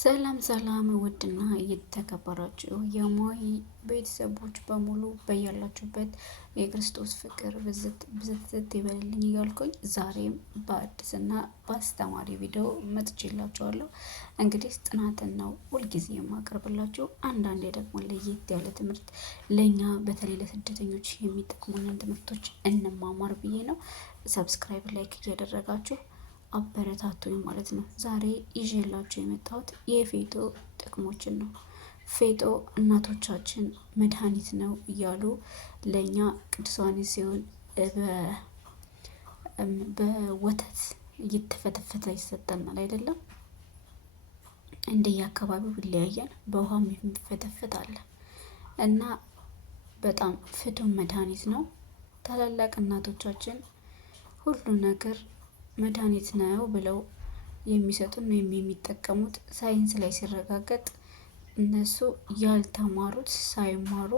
ሰላም ሰላም ውድና እየተከበራችሁ የሞይ ቤተሰቦች በሙሉ በያላችሁበት የክርስቶስ ፍቅር ብዝት ይበልልኝ እያልኩኝ ዛሬም በአዲስና በአስተማሪ ቪዲዮ መጥቼላችኋለሁ። እንግዲህ ጥናትን ነው ሁልጊዜ የማቀርብላችሁ። አንዳንዴ ደግሞ ለየት ያለ ትምህርት ለእኛ በተለይ ለስደተኞች የሚጠቅሙንን ትምህርቶች እንማማር ብዬ ነው። ሰብስክራይብ ላይክ እያደረጋችሁ አበረታቱኝ ማለት ነው። ዛሬ ይዤላችሁ የመጣሁት የፌጦ ጥቅሞችን ነው። ፌጦ እናቶቻችን መድኃኒት ነው እያሉ ለእኛ ቅዱሳን ሲሆን በወተት እየተፈተፈተ ይሰጠናል አይደለም። እንደየ አካባቢው ቢለያየን በውሃም የሚፈተፈት አለ እና በጣም ፍቱን መድኃኒት ነው። ታላላቅ እናቶቻችን ሁሉ ነገር መድኃኒት ነው ብለው የሚሰጡን ወይም የሚጠቀሙት ሳይንስ ላይ ሲረጋገጥ እነሱ ያልተማሩት ሳይማሩ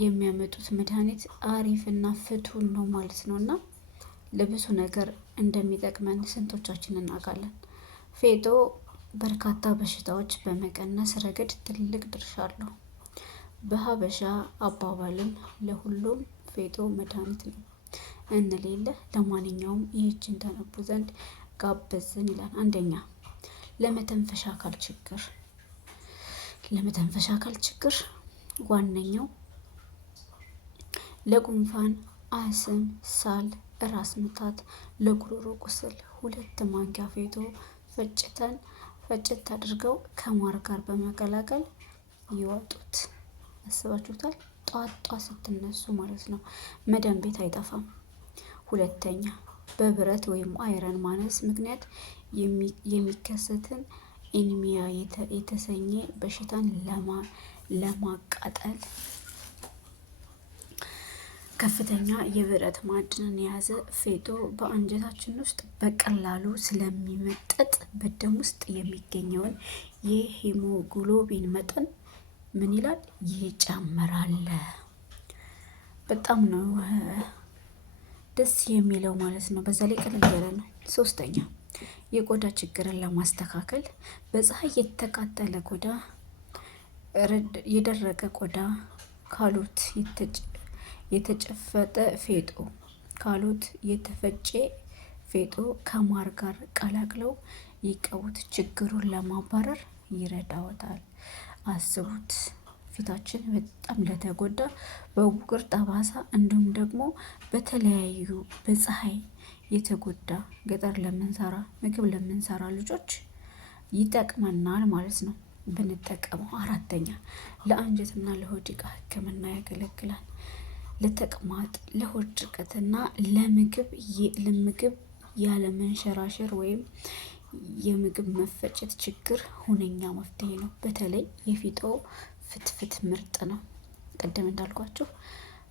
የሚያመጡት መድኃኒት አሪፍና ፍቱን ነው ማለት ነው። እና ለብዙ ነገር እንደሚጠቅመን ስንቶቻችን እናውቃለን? ፌጦ በርካታ በሽታዎች በመቀነስ ረገድ ትልቅ ድርሻ አለው። በሀበሻ አባባልም ለሁሉም ፌጦ መድኃኒት ነው እንሌለ። ለማንኛውም ይህችን ተነቡ ዘንድ ጋበዝን ይላል። አንደኛ ለመተንፈሻ አካል ችግር ዋነኛው ለጉንፋን፣ አስም፣ ሳል፣ ራስ ምታት፣ ለጉሮሮ ቁስል 2 ማንኪያ ፌጦ ፈጭት አድርገው ከማር ጋር በመቀላቀል ይወጡት። አስባችሁታል? ጧት ስትነሱ ማለት ነው። መዳን ቤት አይጠፋም። ሁለተኛ በብረት ወይም አይረን ማነስ ምክንያት የሚከሰትን ኢኒሚያ የተሰኘ በሽታን ለማቃጠል ከፍተኛ የብረት ማዕድንን የያዘ ፌጦ በአንጀታችን ውስጥ በቀላሉ ስለሚመጠጥ በደም ውስጥ የሚገኘውን የሄሞግሎቢን መጠን ምን ይላል? ይጨምራል። በጣም ነው ደስ የሚለው ማለት ነው። በዛ ላይ ቀለል ያለ ነው። ሶስተኛ የቆዳ ችግርን ለማስተካከል በፀሐይ የተቃጠለ ቆዳ፣ የደረቀ ቆዳ ካሉት የተጨፈጠ ፌጦ ካሉት የተፈጨ ፌጦ ከማር ጋር ቀላቅለው ይቀቡት። ችግሩን ለማባረር ይረዳዎታል። አስቡት፣ ፊታችን በጣም ለተጎዳ በቡግር ጠባሳ፣ እንዲሁም ደግሞ በተለያዩ በፀሐይ የተጎዳ ገጠር ለምንሰራ ምግብ ለምንሰራ ልጆች ይጠቅመናል ማለት ነው ብንጠቀመው። አራተኛ ለአንጀትና ለሆድ ዕቃ ሕክምና ያገለግላል። ለተቅማጥ፣ ለሆድ ድርቀትና ለምግብ ያለመንሸራሸር ወይም የምግብ መፈጨት ችግር ሁነኛ መፍትሄ ነው። በተለይ የፌጦ ፍትፍት ምርጥ ነው። ቅድም እንዳልኳቸው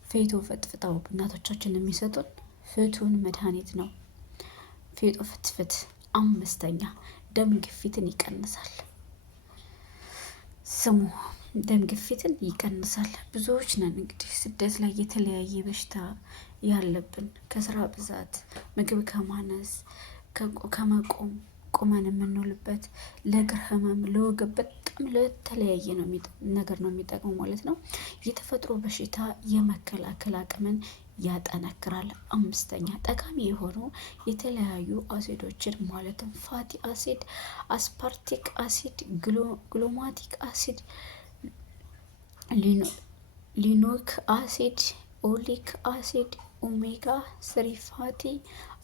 ፌጦ ፈጥፍጠው እናቶቻችን የሚሰጡን ፍቱን መድኃኒት ነው። ፌጦ ፍትፍት። አምስተኛ ደም ግፊትን ይቀንሳል። ስሙ ደም ግፊትን ይቀንሳል። ብዙዎች ነን እንግዲህ ስደት ላይ የተለያየ በሽታ ያለብን ከስራ ብዛት፣ ምግብ ከማነስ፣ ከመቆም ቁመን የምንውልበት፣ ለእግር ህመም፣ ለወገብ በጣም ለተለያየ ነገር ነው የሚጠቅመው ማለት ነው። የተፈጥሮ በሽታ የመከላከል አቅምን ያጠነክራል። አምስተኛ ጠቃሚ የሆኑ የተለያዩ አሲዶችን ማለትም ፋቲ አሲድ፣ አስፓርቲክ አሲድ፣ ግሎማቲክ አሲድ፣ ሊኖክ አሲድ፣ ኦሊክ አሲድ፣ ኦሜጋ ስሪ ፋቲ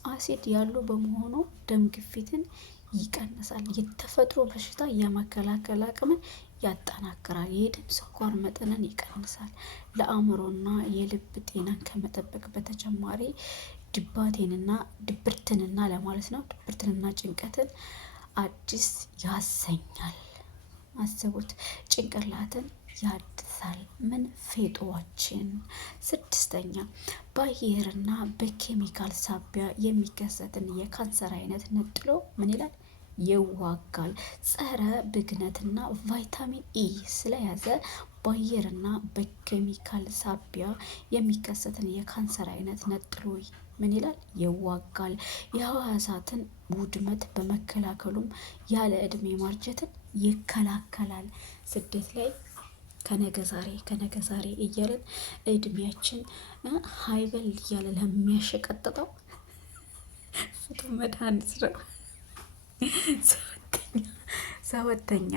አሲድ ያሉ በመሆኑ ደም ግፊትን ይቀንሳል። የተፈጥሮ በሽታ የመከላከል አቅምን ያጠናክራል። የደም ስኳር መጠንን ይቀንሳል። ለአእምሮና የልብ ጤናን ከመጠበቅ በተጨማሪ ድብርትንና ለማለት ነው ድብርትንና ጭንቀትን አዲስ ያሰኛል። አስቡት፣ ጭንቅላትን ያድሳል። ምን ፌጦዋችን። ስድስተኛ በአየርና በኬሚካል ሳቢያ የሚከሰትን የካንሰር አይነት ነጥሎ ምን ይላል? ይዋጋል። ጸረ ብግነትና ቫይታሚን ኢ ስለያዘ በአየርና በኬሚካል ሳቢያ የሚከሰትን የካንሰር አይነት ነጥሎ ምን ይላል? ይዋጋል። የህዋሳትን ውድመት በመከላከሉም ያለ እድሜ ማርጀትን ይከላከላል። ስደት ላይ ከነገ ዛሬ እያለን እድሜያችን ሀይበል እያለ ለሚያሸቀጥጠው ፍቱን መድኃኒት ነው። ሰባተኛ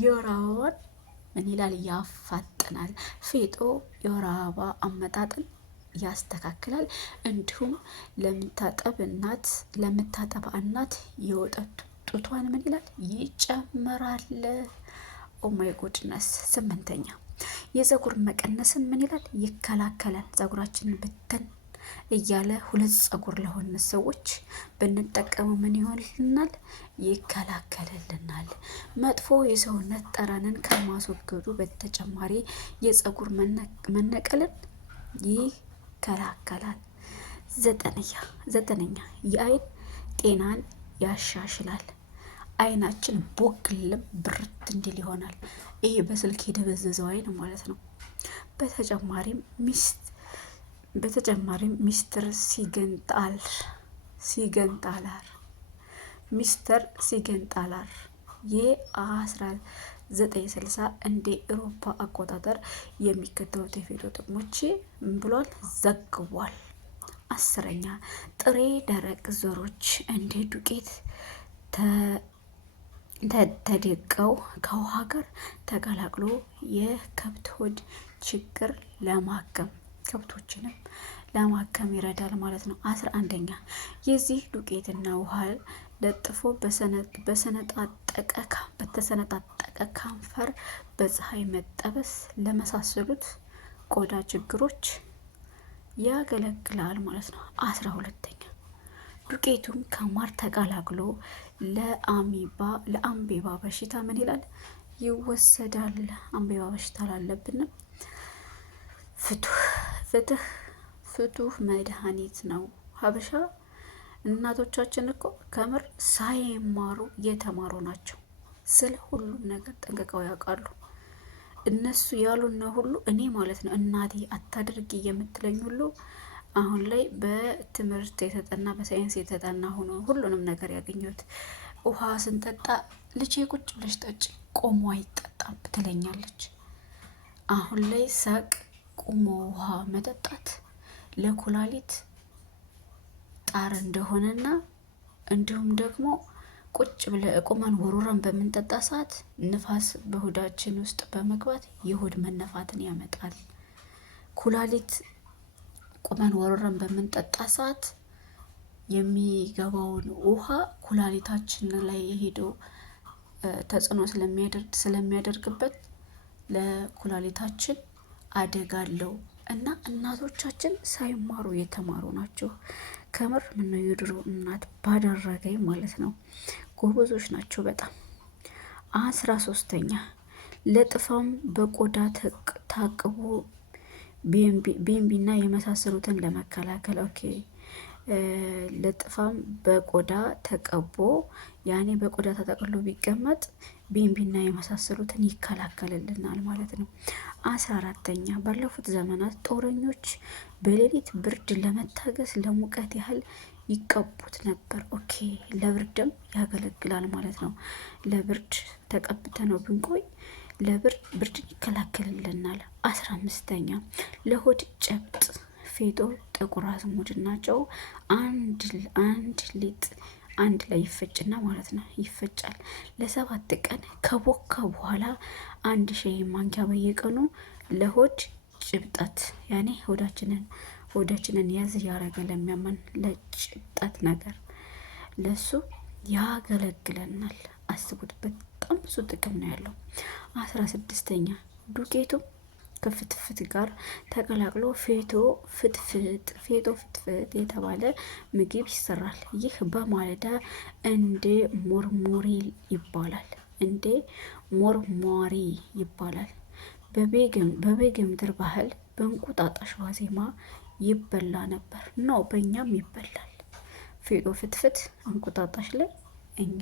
የወር አበባን ምን ይላል? ያፋጥናል። ፌጦ የወር አበባ አመጣጥን ያስተካክላል። እንዲሁም ለምታጠባ እናት የወተት ጡቷን ምን ይላል? ይጨምራል። ኦማይ ጎድነስ። ስምንተኛ የፀጉር መቀነስን ምን ይላል? ይከላከላል። ፀጉራችንን ብትን እያለ 2 ፀጉር ለሆነ ሰዎች ብንጠቀመው ምን ይሆንልናል? ይከላከልልናል። መጥፎ የሰውነት ጠረንን ከማስወገዱ በተጨማሪ የፀጉር መነቀልን ይከላከላል። ዘጠነኛ የአይን ጤናን ያሻሽላል። አይናችን ቦግልም ብርት እንዲል ይሆናል። ይሄ በስልክ የደበዘዘው አይን ማለት ነው። በተጨማሪም ሚስተር ሲገንጣላር የ1960 እንደ ኤሮፓ አቆጣጠር የሚከተሉት የፌጦ ጥቅሞች ብሏል ዘግቧል። 10ኛ ጥሬ ደረቅ ዘሮች እንደ ዱቄት ተደቀው ከውሃ ጋር ተቀላቅሎ የከብት ሆድ ችግር ከብቶችንም ለማከም ይረዳል ማለት ነው። 11ኛ የዚህ ዱቄትና ውሃ ለጥፎ በተሰነጣጠቀ ከንፈር በፀሐይ መጠበስ ለመሳሰሉት ቆዳ ችግሮች ያገለግላል ማለት ነው። 12ኛ ዱቄቱም ከማር ተቀላቅሎ ለአምቤባ በሽታ ምን ይላል? ይወሰዳል። አምቤባ በሽታ ላለብንም ፍቱህ መድኃኒት ነው። ሀበሻ እናቶቻችን እኮ ከምር ሳይማሩ የተማሩ ናቸው። ስለ ሁሉም ነገር ጠንቅቀው ያውቃሉ። እነሱ ያሉና ሁሉ እኔ ማለት ነው እናቴ አታድርጊ የምትለኝ ሁሉ አሁን ላይ በትምህርት የተጠና በሳይንስ የተጠና ሆኖ ሁሉንም ነገር ያገኘሁት። ውሃ ስንጠጣ ልጄ ቁጭ ብለሽ ጠጭ፣ ቆሞ አይጠጣም ትለኛለች። አሁን ላይ ሳቅ ቁሞ ውሃ መጠጣት ለኩላሊት ጣር እንደሆነና እንዲሁም ደግሞ ቁጭ ብለ ቁመን ወሮረን በምንጠጣ ሰዓት ንፋስ በሆዳችን ውስጥ በመግባት የሆድ መነፋትን ያመጣል። ኩላሊት ቁመን ወሮረን በምንጠጣ ሰዓት የሚገባውን ውሃ ኩላሊታችን ላይ ሄዶ ተጽዕኖ ስለሚያደርግበት ለኩላሊታችን አደጋ አለው እና እናቶቻችን ሳይማሩ የተማሩ ናቸው። ከምር ምነው የድሮ እናት ባደረገኝ ማለት ነው። ጎበዞች ናቸው በጣም። 13ኛ ለጥፋም በቆዳ ታቅቦ ቤምቢና የመሳሰሉትን ለመከላከል ኦኬ። ለጥፋም በቆዳ ተቀቦ ያኔ በቆዳ ተጠቅሎ ቢቀመጥ ቤምቢና የመሳሰሉትን ይከላከልልናል ማለት ነው። 14ኛ ባለፉት ዘመናት ጦረኞች በሌሊት ብርድ ለመታገስ ለሙቀት ያህል ይቀቡት ነበር። ኦኬ ለብርድም ያገለግላል ማለት ነው። ለብርድ ተቀብተ ነው ብንቆይ ብርድን ይከላከልልናል። 15ኛ ለሆድ ጨብጥ ፌጦ፣ ጥቁር አዝሙድና ጨው አንድ ላይ ይፈጭና ማለት ነው ይፈጫል። ለ7 ቀን ከቦካ በኋላ 1 ሻይ ማንኪያ በየቀኑ ለሆድ ጭብጠት ያኔ ሆዳችንን ያዝ ያረገ ለሚያመን ለጭብጠት ነገር ለሱ ያገለግለናል። አስቡት፣ በጣም ብዙ ጥቅም ነው ያለው። 16ኛ ዱቄቱ ከፍትፍት ጋር ተቀላቅሎ ፌጦ ፍትፍት የተባለ ምግብ ይሰራል። ይህ በማለዳ እንደ ሞርሞሪ ይባላል። በቤጌ ምድር ባህል በእንቁጣጣሽ ዋዜማ ይበላ ነበር ነው። በእኛም ይበላል ፌጦ ፍትፍት እንቁጣጣሽ ላይ። እኛ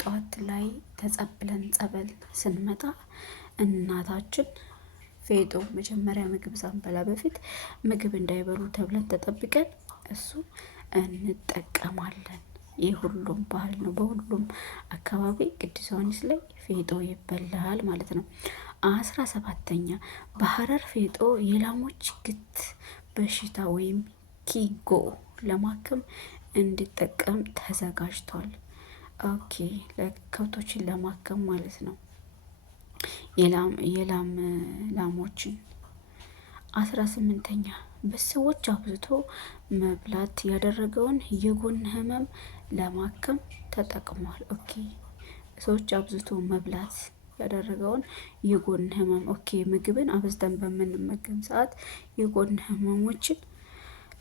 ጠዋት ላይ ተጸብለን ጸበል ስንመጣ እናታችን ፌጦ መጀመሪያ ምግብ ሳንበላ በፊት ምግብ እንዳይበሉ ተብለን ተጠብቀን እሱ እንጠቀማለን ይህ ሁሉም ባህል ነው። በሁሉም አካባቢ ቅዱስ ዮሐንስ ላይ ፌጦ ይበላል ማለት ነው። 17ኛ በሐረር ፌጦ የላሞች ግት በሽታ ወይም ኪጎ ለማከም እንዲጠቀም ተዘጋጅቷል። ኦኬ ለከብቶችን ለማከም ማለት ነው። ላሞችን 18ኛ በሰዎች አብዝቶ መብላት ያደረገውን የጎን ህመም ለማከም ተጠቅሟል። ኦኬ ሰዎች አብዝቶ መብላት ያደረገውን የጎን ህመም ኦኬ ምግብን አብዝተን በምንመገብ ሰዓት የጎን ህመሞችን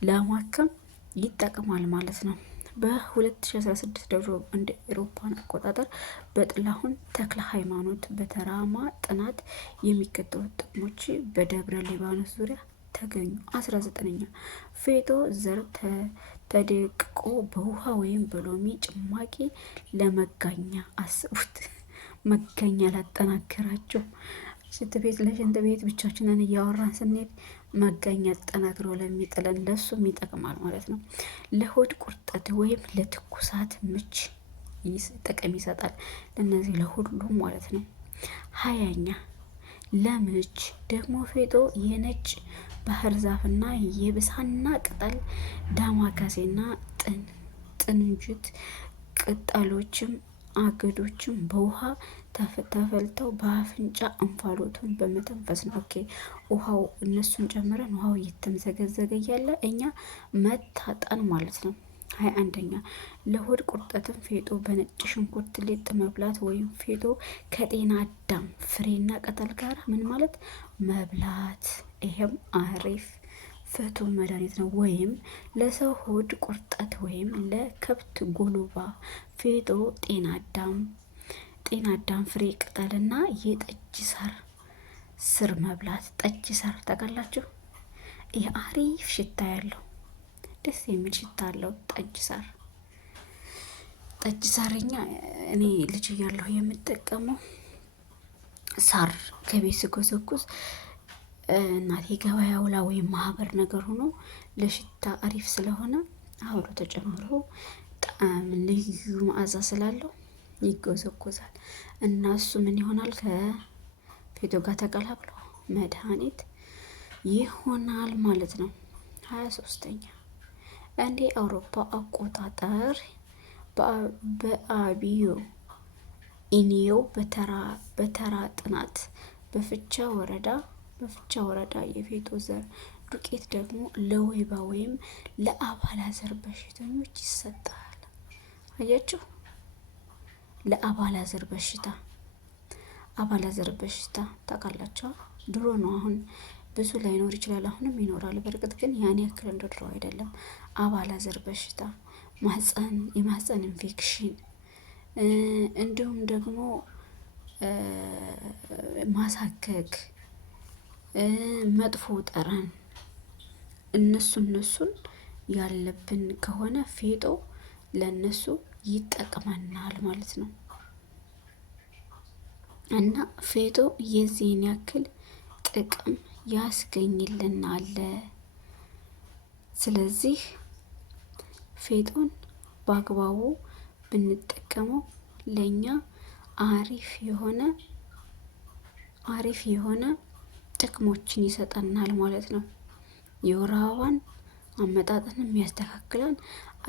ለማከም ይጠቅማል ማለት ነው። በ2016 ደግሞ እንደ ኤሮፓን አቆጣጠር በጥላሁን ተክለ ሃይማኖት በተራማ ጥናት የሚከተሉት ጥቅሞች በደብረ ሊባኖስ ዙሪያ ተገኙ። 19ኛ ፌጦ ዘር ተደቅቆ በውሃ ወይም በሎሚ ጭማቂ ለመጋኛ አስቡት። መጋኛ ላጠናከራቸው ሽንት ቤት ለሽንት ቤት ብቻችንን እያወራን ስንሄድ መጋኛ አጠናክረው ለሚጥለን ለሱም ይጠቅማል ማለት ነው። ለሆድ ቁርጠት ወይም ለትኩሳት ምች ጥቅም ይሰጣል። ለነዚህ ለሁሉም ማለት ነው። 20ኛ ለምች ደግሞ ፌጦ የነጭ ባህር ዛፍና የብሳና ቅጠል ዳማካሴና ጥንጅት ቅጠሎችም አገዶችም በውሃ ተፈልተው በአፍንጫ እንፋሎቱን በመተንፈስ ነው። ኦኬ ውሃው እነሱን ጨምረን ውሃው እየተምዘገዘገ እያለ እኛ መታጠን ማለት ነው። 21ኛ ለሆድ ቁርጠትም ፌጦ በነጭ ሽንኩርት ሊጥ መብላት ወይም ፌጦ ከጤና አዳም ፍሬና ቅጠል ጋር ምን ማለት መብላት። ይሄም አሪፍ ፍቱን መድኃኒት ነው። ወይም ለሰው ሆድ ቁርጠት ወይም ለከብት ጉሉባ ፌጦ ጤና አዳም ፍሬ ቅጠልና የጠጅ ሳር ስር መብላት። ጠጅ ሳር ታውቃላችሁ? ይህ አሪፍ ሽታ ያለው ደስ የሚል ሽታ አለው። ጠጅ ሳርኛ እኔ ልጅ እያለሁ የምጠቀመው ሳር ከቤት ስጎዘጉዝ እናቴ ገበያ ውላ ወይም ማህበር ነገር ሆኖ ለሽታ አሪፍ ስለሆነ አብሮ ተጨምሮ በጣም ልዩ መዓዛ ስላለው ይጎዘጎዛል እና እሱ ምን ይሆናል ከፌጦ ጋር ተቀላቅሎ መድኃኒት ይሆናል ማለት ነው። 23ኛ እንደ አውሮፓ አቆጣጠር በአቢዮ ኢኒዮ በተራ ጥናት በፍቻ ወረዳ የፌጦ ዘር ዱቄት ደግሞ ለወይባ ወይም ለአባላዘር በሽተኞች ይሰጣል። አያችሁ፣ ለአባላዘር በሽታ ታውቃላችሁ? ድሮ ነው። አሁን ብዙ ላይኖር ይችላል፣ አሁንም ይኖራል። በእርግጥ ግን ያን ያክል እንደ ድሮ አይደለም። አባላዘር በሽታ የማህፀን ኢንፌክሽን እንዲሁም ደግሞ ማሳከክ፣ መጥፎ ጠረን እነሱን ያለብን ከሆነ ፌጦ ለነሱ ይጠቅመናል ማለት ነው። እና ፌጦ የዚህን ያክል ጥቅም ያስገኝልናል። ስለዚህ ፌጦን በአግባቡ ብንጠቀመው ለኛ አሪፍ የሆነ ጥቅሞችን ይሰጠናል ማለት ነው። የወር አበባን አመጣጥንም ያስተካክላል።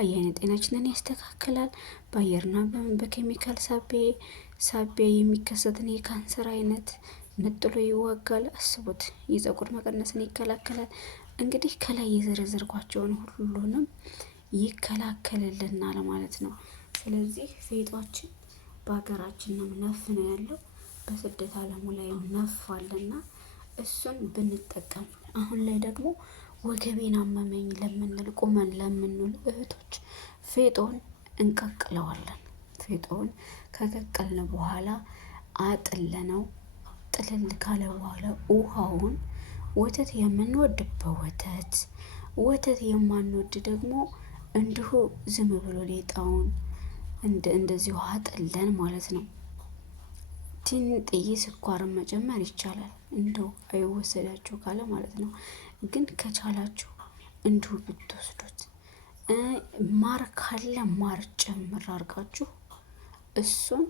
የአይን ጤናችንን ያስተካክላል። በአየርና በኬሚካል ሳቢያ የሚከሰትን የካንሰር አይነት ነጥሎ ይዋጋል። አስቡት፣ የፀጉር መቀነስን ይከላከላል። እንግዲህ ከላይ የዘረዘርኳቸውን ሁሉንም ይከላከልልናል ማለት ነው። ስለዚህ ፌጧችን በሀገራችንም ነፍ ነው ያለው፣ በስደት ዓለሙ ላይ ነፍ አለና እሱን ብንጠቀም። አሁን ላይ ደግሞ ወገቤን አመመኝ ለምንል ቁመን ለምንል እህቶች ፌጦን እንቀቅለዋለን። ፌጦን ከቀቀልን በኋላ አጥለነው ጥልል ካለ በኋላ ውሃውን ወተት የምንወድ በወተት የማንወድ ደግሞ እንዲሁ ዝም ብሎ ሌጣውን እንደዚህ ውሃ ጥለን ማለት ነው። ትንጥዬ ስኳርን መጨመር ይቻላል፣ እንደው አይወሰዳችሁ ካለ ማለት ነው። ግን ከቻላችሁ እንዲሁ ብትወስዱት ማር ካለ ማር ጨምር አርጋችሁ እሱን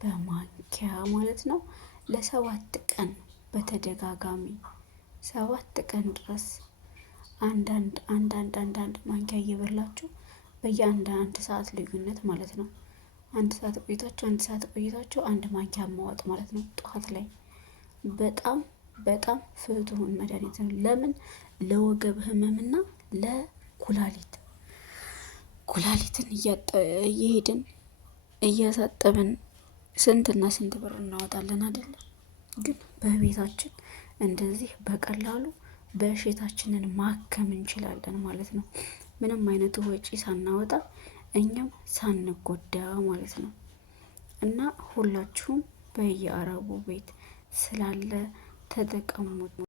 በማንኪያ ማለት ነው ለ7 ቀን በተደጋጋሚ 7 ቀን ድረስ አንዳንድ ማንኪያ እየበላችሁ በየአንድ ሰዓት ልዩነት ማለት ነው። 1 ሰዓት ቆይታችሁ 1 ማንኪያ ማዋጥ ማለት ነው ጠዋት ላይ። በጣም ፍቱን መድኃኒት ነው። ለምን? ለወገብ ህመምና ኩላሊትን እየሄድን እያሳጠብን ስንትና ስንት ብር እናወጣለን አይደለ? ግን በቤታችን እንደዚህ በቀላሉ በሽታችንን ማከም እንችላለን ማለት ነው። ምንም አይነት ወጪ ሳናወጣ እኛም ሳንጎዳ ማለት ነው። እና ሁላችሁም በየአረቡ ቤት ስላለ ተጠቀሙት።